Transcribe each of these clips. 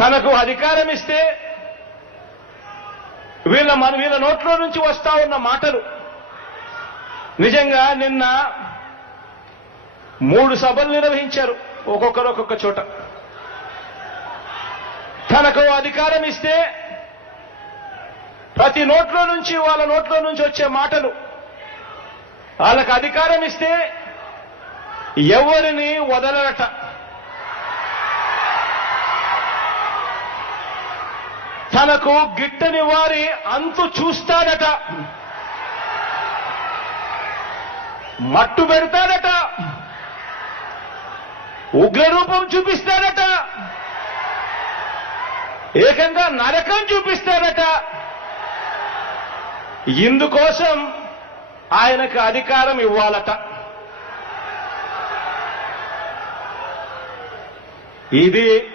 తనకు అధికారం ఇస్తే వీళ్ళ మన వీళ్ళ నోట్లో నుంచి వస్తా ఉన్న మాటలు. నిజంగా నిన్న మూడు సభలు నిర్వహించారు ఒక్కొక్కరు ఒక్కొక్క చోట. తనకు అధికారం ఇస్తే ప్రతి నోట్లో నుంచి వాళ్ళ నోట్లో నుంచి వచ్చే మాటలు. వాళ్ళకు అధికారం ఇస్తే ఎవరిని వదలరట? తనకు గిట్టని వారి అంతు చూస్తాడట. మట్టు పెడతాడట. ఉగ్ర రూపం చూపిస్తాడట. ఏకంగా నరకం చూపిస్తాడట. ఇందుకోసం ఆయనకు అధికారం ఇవ్వాలట. ఇది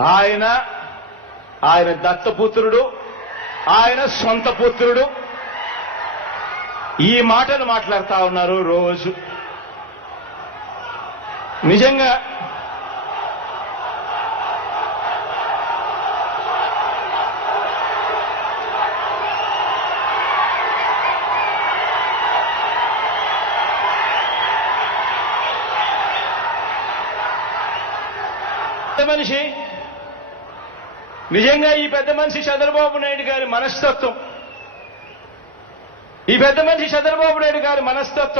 ఆయన ఆయన దత్తపుత్రుడు ఆయన సొంత పుత్రుడు. ఈ మాటలు మాట్లాడుతా ఉన్నారు రోజు. నిజంగా మనిషి నిజంగా ఈ పెద్ద మనిషి చంద్రబాబు నాయుడు గారి మనస్తత్వం. ఈ పెద్ద మనిషి చంద్రబాబు నాయుడు గారి మనస్తత్వం.